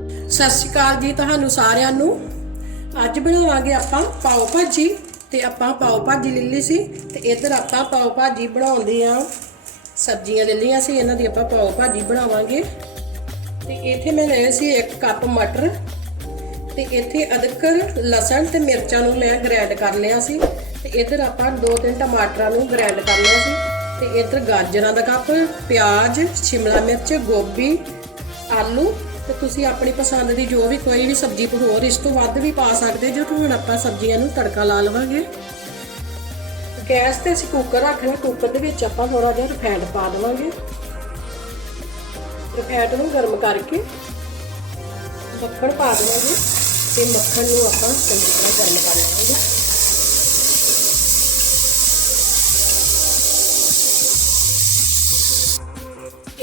ਸਤਿ ਸ਼੍ਰੀ ਅਕਾਲ ਜੀ ਤੁਹਾਨੂੰ ਸਾਰਿਆਂ ਨੂੰ। ਅੱਜ ਬਣਾਵਾਂਗੇ ਆਪਾਂ ਪਾਓ ਭਾਜੀ ਤੇ ਆਪਾਂ ਪਾਓ ਭਾਜੀ ਲੈ ਲਈ ਸੀ ਤੇ ਇੱਧਰ ਆਪਾਂ ਪਾਓ ਭਾਜੀ ਬਣਾਉਂਦੇ ਆ। ਸਬਜ਼ੀਆਂ ਲੈ ਲਈਆਂ ਸੀ, ਇਹਨਾਂ ਦੀ ਆਪਾਂ ਪਾਓ ਭਾਜੀ ਬਣਾਵਾਂਗੇ। ਤੇ ਇੱਥੇ ਮੈਂ ਲਏ ਸੀ 1 ਕੱਪ ਮਟਰ ਤੇ ਇੱਥੇ ਅਦਰਕ, ਲਸਣ ਤੇ ਮਿਰਚਾਂ ਨੂੰ ਮੈਂ ਗ੍ਰਾਈਂਡ ਕਰ ਲਿਆ ਸੀ। ਤੇ ਇੱਧਰ ਆਪਾਂ ਦੋ ਤਿੰਨ ਟਮਾਟਰਾਂ ਨੂੰ ਗ੍ਰਾਈਂਡ ਕਰ ਲਿਆ ਸੀ। ਤੇ ਇੱਧਰ ਗਾਜਰਾਂ ਦਾ ਕੱਪ, ਪਿਆਜ਼, ਸ਼ਿਮਲਾ ਮਿਰਚ, ਗੋਭੀ, ਆਲੂ ਤੇ ਤੁਸੀਂ ਆਪਣੀ ਪਸੰਦ ਦੀ ਜੋ ਵੀ ਕੋਈ ਵੀ ਸਬਜ਼ੀ ਹੋਰ ਇਸ ਤੋਂ ਵੱਧ ਵੀ ਪਾ ਸਕਦੇ ਜੋ ਹੁਣ ਆਪਾਂ ਸਬਜ਼ੀਆਂ ਨੂੰ ਤੜਕਾ ਲਾ ਲਵਾਂਗੇ। ਗੈਸ ਤੇ ਅਸੀਂ ਕੁੱਕਰ ਰੱਖਣਾ ਕੁੱਕਰ ਦੇ ਵਿੱਚ ਆਪਾਂ ਥੋੜਾ ਜਿਹਾ ਰਿਫਾਈਂਡ ਪਾ ਦੇਵਾਂਗੇ। ਰਿਫਾਈਂਡ ਨੂੰ ਗਰਮ ਕਰਕੇ ਮੱਖਣ ਪਾ ਦੇਵਾਂਗੇ ਤੇ ਮੱਖਣ ਨੂੰ ਆਪਾਂ ਚੰਗੀ ਤਰ੍ਹਾਂ ਗਰਮ ਕਰ ਲਵਾਂਗੇ।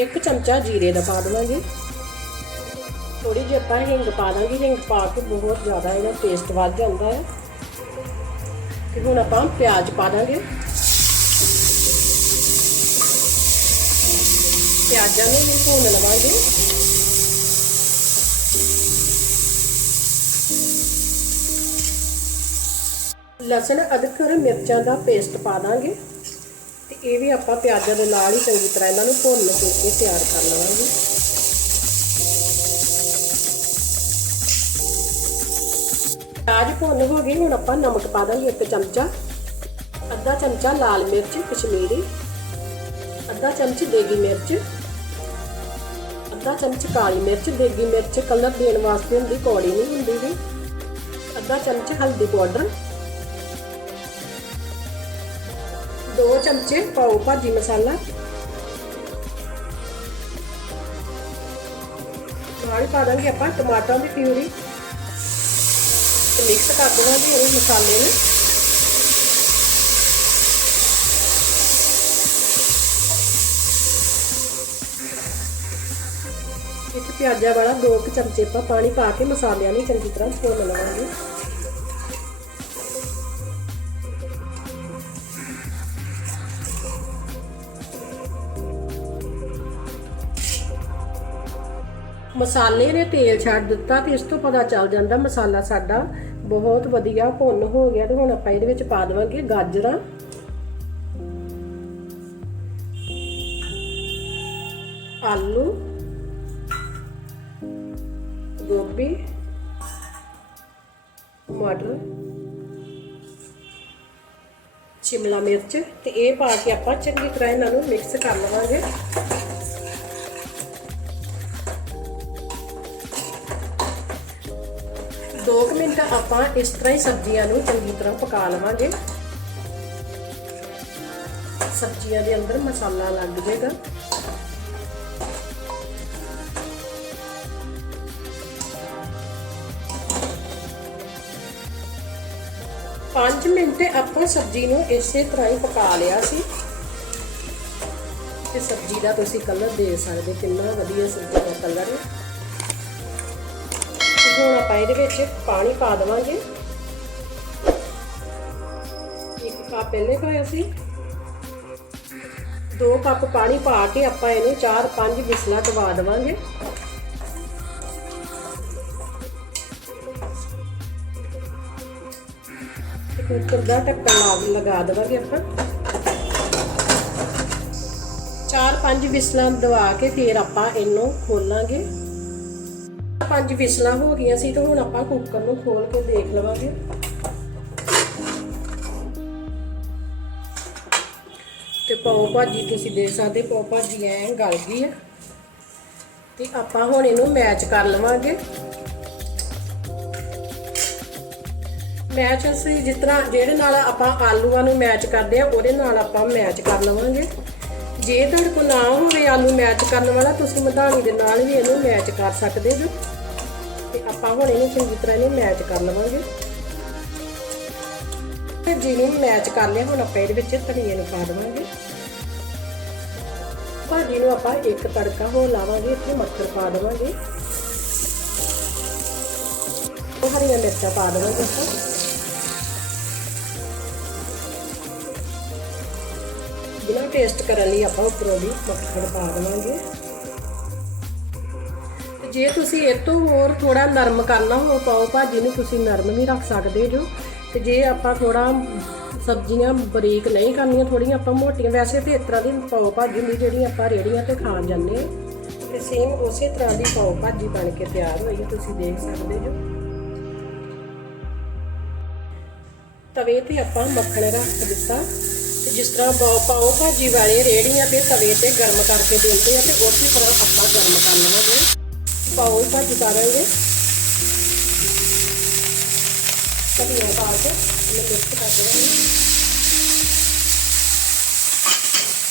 ਇੱਕ ਚਮਚਾ ਜੀਰੇ ਦਾ ਪਾ ਦੇਵਾਂਗੇ। ਥੋੜੀ ਜਿਹੀ ਆਪਾਂ ਹਿੰਗ ਪਾ ਦਾਂਗੇ। ਹਿੰਗ ਪਾ ਕੇ ਬਹੁਤ ਜ਼ਿਆਦਾ ਇਹਦਾ ਟੇਸਟ ਵੱਧ ਜਾਂਦਾ ਹੈ। ਤੇ ਹੁਣ ਆਪਾਂ ਪਿਆਜ਼ ਪਾ ਦਾਂਗੇ। ਪਿਆਜ਼ਾਂ ਨੂੰ ਵੀ ਭੁੰਨ ਲਵਾਂਗੇ। ਲਸਣ, ਅਦਰਕ ਔਰ ਮਿਰਚਾਂ ਦਾ ਪੇਸਟ ਪਾ ਦਾਂਗੇ। ਤੇ ਇਹ ਵੀ ਆਪਾਂ ਪਿਆਜ਼ਾਂ ਦੇ ਨਾਲ ਹੀ ਚੰਗੀ ਤਰ੍ਹਾਂ ਇਹਨਾਂ ਨੂੰ ਭੁੰਨ ਕੇ ਤਿਆਰ ਕਰ ਲਵਾਂਗੇ। ਪਿਆਜ਼ ਭੁੰਨ ਹੋ ਗਏ, ਹੁਣ ਆਪਾਂ ਨਮਕ ਪਾ ਦਾਂਗੇ ਇੱਕ ਚਮਚਾ। ਅੱਧਾ ਚਮਚਾ ਲਾਲ ਮਿਰਚ, ਕਸ਼ਮੀਰੀ। ਅੱਧਾ ਚਮਚ ਦੇਗੀ ਮਿਰਚ। ਅੱਧਾ ਚਮਚ ਕਾਲੀ ਮਿਰਚ, ਦੇਗੀ ਮਿਰਚ ਕਲਰ ਦੇਣ ਵਾਸਤੇ ਹੁੰਦੀ, ਕੌੜੀ ਨਹੀਂ ਹੁੰਦੀ ਵੀ ਅੱਧਾ ਚਮਚ ਹਲਦੀ ਪਾਊਡਰ। ਦੋ ਚਮਚੇ ਪਾਉ ਭਾਜੀ ਮਸਾਲਾ। ਨਾਲ ਪਾ ਦਾਂਗੇ ਆਪਾਂ ਟਮਾਟਰਾਂ ਦੀ ਪਿਊਰੀ। ਮਿਕਸ ਕਰ ਦੇਵਾਂਗੇ ਉਹ ਮਸਾਲੇ ਨੂੰ। ਇੱਕ ਪਿਆਜ਼ਾ ਵਾਲਾ ਦੋ ਚਮਚੇ ਆਪਾਂ ਪਾਣੀ ਪਾ ਕੇ ਮਸਾਲਿਆਂ ਨੂੰ ਚੰਗੀ ਤਰ੍ਹਾਂ ਭੁੰਨ ਲਵਾਂਗੇ। ਮਸਾਲੇ ਨੇ ਤੇਲ ਛੱਡ ਦਿੱਤਾ ਤੇ ਇਸ ਤੋਂ ਪਤਾ ਚੱਲ ਜਾਂਦਾ ਮਸਾਲਾ ਸਾਡਾ ਬਹੁਤ ਵਧੀਆ ਭੁੰਨ ਹੋ ਗਿਆ ਤੇ ਹੁਣ ਆਪਾਂ ਇਹਦੇ ਵਿੱਚ ਪਾ ਦੇਵਾਂਗੇ ਗਾਜਰਾਂ। ਆਲੂ। ਗੋਭੀ। ਮਟਰ ਸ਼ਿਮਲਾ ਮਿਰਚ ਤੇ ਇਹ ਪਾ ਕੇ ਆਪਾਂ ਚੰਗੀ ਤਰ੍ਹਾਂ ਇਹਨਾਂ ਨੂੰ ਮਿਕਸ ਕਰ ਲਵਾਂਗੇ। ਦੋ ਕੁ ਮਿੰਟ ਆਪਾਂ ਇਸ ਤਰ੍ਹਾਂ ਹੀ ਸਬਜ਼ੀਆਂ ਨੂੰ ਚੰਗੀ ਤਰ੍ਹਾਂ ਪਕਾ ਲਵਾਂਗੇ। ਸਬਜ਼ੀਆਂ ਦੇ ਅੰਦਰ ਮਸਾਲਾ ਲੱਗ ਜਾਏਗਾ। ਪੰਜ ਮਿੰਟ ਆਪਾਂ ਸਬਜ਼ੀ ਨੂੰ ਇਸੇ ਤਰ੍ਹਾਂ ਹੀ ਪਕਾ ਲਿਆ ਸੀ। ਤੇ ਸਬਜ਼ੀ ਦਾ ਤੁਸੀਂ ਕਲਰ ਦੇ ਸਕਦੇ ਕਿੰਨਾ ਵਧੀਆ ਸਬਜ਼ੀ ਦਾ ਕਲਰ। ਹੈ ਆਪਾਂ ਇਹਦੇ ਵਿੱਚ ਪਾਣੀ ਪਾ ਦੇਵਾਂਗੇ। ਇੱਕ ਕੱਪ ਪਹਿਲੇ ਪਾਇਆ ਸੀ। ਦੋ ਕੱਪ ਪਾਣੀ ਪਾ ਕੇ ਆਪਾਂ ਇਹਨੂੰ 4-5 ਵਿਸਲਾਂ ਦਵਾ ਦੇਵਾਂਗੇ। ਕੁੱਕਰ ਦਾ ਢੱਕਣ ਲਾ ਲਗਾ ਦੇਵਾਂਗੇ ਆਪਾਂ। 4-5 ਵਿਸਲਾਂ ਦਵਾ ਕੇ ਫਿਰ ਆਪਾਂ ਇਹਨੂੰ ਖੋਲਾਂਗੇ। ਪੰਜ ਵਿਸਲਾਂ ਹੋ ਗਈਆਂ ਸੀ ਤੇ ਹੁਣ ਆਪਾਂ ਕੁੱਕਰ ਨੂੰ ਖੋਲ ਕੇ ਦੇਖ ਲਵਾਂਗੇ। ਤੇ ਪਾਓ ਭਾਜੀ, ਤੁਸੀਂ ਦੇਖ ਸਕਦੇ ਪਾਓ ਭਾਜੀ, ਐ ਗਲ ਗਈ ਆ। ਤੇ ਆਪਾਂ ਹੁਣ ਇਹਨੂੰ ਮੈਚ ਕਰ ਲਵਾਂਗੇ। ਮੈਚ ਅਸੀਂ ਜਿਸ ਤਰ੍ਹਾਂ, ਜਿਹੜੇ ਨਾਲ ਆਪਾਂ ਆਲੂਆਂ ਨੂੰ ਮੈਚ ਕਰਦੇ ਆ, ਉਹਦੇ ਨਾਲ ਆਪਾਂ ਮੈਚ ਕਰ ਲਵਾਂਗੇ। ਜੇ ਤੁਹਾਡੇ ਕੋਲ ਨਾ ਹੋਵੇ ਆਲੂ ਮੈਚ ਕਰਨ ਵਾਲਾ, ਤੁਸੀਂ ਮਧਾਣੀ ਦੇ ਨਾਲ ਵੀ ਇਹਨੂੰ ਮੈਚ ਕਰ ਸਕਦੇ ਹੋ। ਆਪਾਂ ਹੁਣ ਇਹਨੂੰ ਚੰਗੀ ਤਰ੍ਹਾਂ ਇਹਨੂੰ ਮੈਚ ਕਰ ਲਵਾਂਗੇ। ਤੇ ਜਿਹਨੂੰ ਮੈਚ ਕਰ ਲਿਆ, ਹੁਣ ਆਪਾਂ ਇਹਦੇ ਵਿੱਚ ਧਨੀਏ ਨੂੰ ਪਾ ਦੇਵਾਂਗੇ। ਭਾਜੀ ਨੂੰ ਆਪਾਂ ਇੱਕ ਤੜਕਾ ਹੋ ਲਾਵਾਂਗੇ, ਇੱਥੇ ਮੱਖਣ ਪਾ ਦੇਵਾਂਗੇ। ਉਹ ਹਰੀਆਂ ਮਿਰਚਾਂ ਪਾ ਦੇਵਾਂਗੇ ਆਪਾਂ। ਬਿਨਾਂ ਟੇਸਟ ਕਰਨ ਲਈ ਆਪਾਂ ਉੱਪਰੋਂ ਵੀ ਮੱਖਣ ਪਾ ਦੇਵਾਂਗੇ। ਜੇ ਤੁਸੀਂ ਇਹ ਤੋਂ ਹੋਰ ਥੋੜਾ ਨਰਮ ਕਰਨਾ ਹੋ, ਪਾਓ ਭਾਜੀ ਨੂੰ, ਤੁਸੀਂ ਨਰਮ ਵੀ ਰੱਖ ਸਕਦੇ ਜੋ। ਤੇ ਜੇ ਆਪਾਂ ਥੋੜਾ ਸਬਜ਼ੀਆਂ ਬਰੀਕ ਨਹੀਂ ਕਰਨੀਆਂ ਥੋੜੀਆਂ ਆਪਾਂ ਮੋਟੀਆਂ, ਵੈਸੇ ਤੇ ਇਸ ਤਰ੍ਹਾਂ ਦੀ ਪਾਓ ਭਾਜੀ ਹੁੰਦੀ, ਜਿਹੜੀ ਆਪਾਂ ਰੇੜੀਆਂ ਤੇ ਖਾਣ ਜਾਂਦੇ ਹਾਂ। ਤੇ ਸੇਮ ਉਸੇ ਤਰ੍ਹਾਂ ਦੀ ਪਾਓ ਭਾਜੀ ਬਣ ਕੇ ਤਿਆਰ ਹੋਈ ਹੈ ਤੁਸੀਂ ਦੇਖ ਸਕਦੇ ਜੋ। ਤਵੇ ਤੇ ਆਪਾਂ ਮੱਖਣ ਰੱਖ ਦਿੱਤਾ। ਤੇ ਜਿਸ ਤਰ੍ਹਾਂ ਪਾਓ ਪਾਓ ਭਾਜੀ ਵਾਲੇ ਰੇੜੀਆਂ ਤੇ ਤਵੇ ਤੇ ਗਰਮ ਕਰਕੇ ਦਿੰਦੇ ਆ, ਤੇ ਉਸੇ ਤਰ੍ਹਾਂ ਆਪਾਂ ਗਰਮ ਕਰ ਲਵਾਂਗੇ। ਪਾਓ ਭਾਜੀ ਪਾਵਾਂਗੇ ਧਨੀਆ ਪਾ ਕੇ ਇਹਨੂੰ ਮਿਕਸ ਕਰ ਦੇਵਾਂਗੇ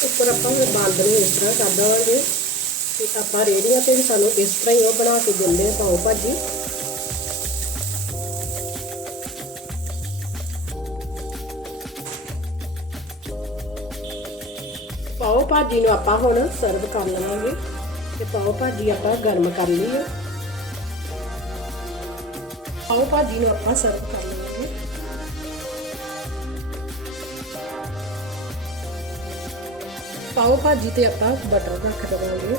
ਉੱਪਰ ਆਪਾਂ ਇਹ ਬੰਦ ਨੂੰ ਇਸ ਤਰ੍ਹਾਂ ਕਰ ਦੇਵਾਂਗੇ। ਤੇ ਆਪਾਂ ਰੇੜੀਆਂ ਤੇ ਵੀ ਸਾਨੂੰ ਇਸ ਤਰ੍ਹਾਂ ਹੀ ਉਹ ਬਣਾ ਕੇ ਦਿੰਦੇ ਆ ਪਾਓ ਭਾਜੀ। ਪਾਓ ਭਾਜੀ ਨੂੰ ਆਪਾਂ ਹੁਣ ਸਰਵ ਕਰ ਲਵਾਂਗੇ। ਤੇ ਪਾਓ ਭਾਜੀ ਆਪਾਂ ਗਰਮ ਕਰ ਲਈ ਹੈ ਪਾਓ ਭਾਜੀ ਨੂੰ ਆਪਾਂ ਸਰਵ ਕਰ ਲਵਾਂਗੇ ਪਾਓ ਭਾਜੀ ਤੇ ਆਪਾਂ ਬਟਰ ਰੱਖ ਦੇਵਾਂਗੇ।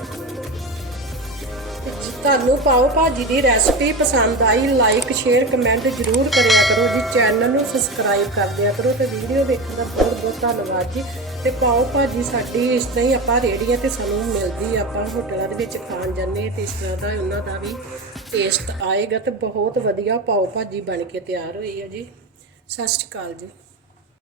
ਤੁਹਾਨੂੰ ਪਾਓ ਭਾਜੀ ਦੀ ਰੈਸਪੀ ਪਸੰਦ ਆਈ ਲਾਈਕ ਸ਼ੇਅਰ ਕਮੈਂਟ ਜ਼ਰੂਰ ਕਰਿਆ ਕਰੋ ਜੀ। ਚੈਨਲ ਨੂੰ ਸਬਸਕ੍ਰਾਈਬ ਕਰ ਦਿਆ ਕਰੋ ਤੇ ਵੀਡੀਓ ਵੇਖਣ ਦਾ ਬਹੁਤ ਬਹੁਤ ਧੰਨਵਾਦ ਜੀ। ਤੇ ਪਾਓ ਭਾਜੀ ਸਾਡੀ ਇਸ ਤਰ੍ਹਾਂ ਹੀ ਆਪਾਂ ਰੇੜੀਆਂ ਤੇ ਸਾਨੂੰ ਮਿਲਦੀ ਆਪਾਂ ਹੋਟਲਾਂ ਦੇ ਵਿੱਚ ਖਾਣ ਜਾਂਦੇ ਤੇ ਇਸ ਤਰ੍ਹਾਂ ਦਾ ਉਹਨਾਂ ਦਾ ਵੀ ਟੇਸਟ ਆਏਗਾ ਤੇ ਬਹੁਤ ਵਧੀਆ ਪਾਓ ਭਾਜੀ ਬਣ ਕੇ ਤਿਆਰ ਹੋਈ ਹੈ ਜੀ। ਸਤਿ ਸ਼੍ਰੀ ਅਕਾਲ ਜੀ।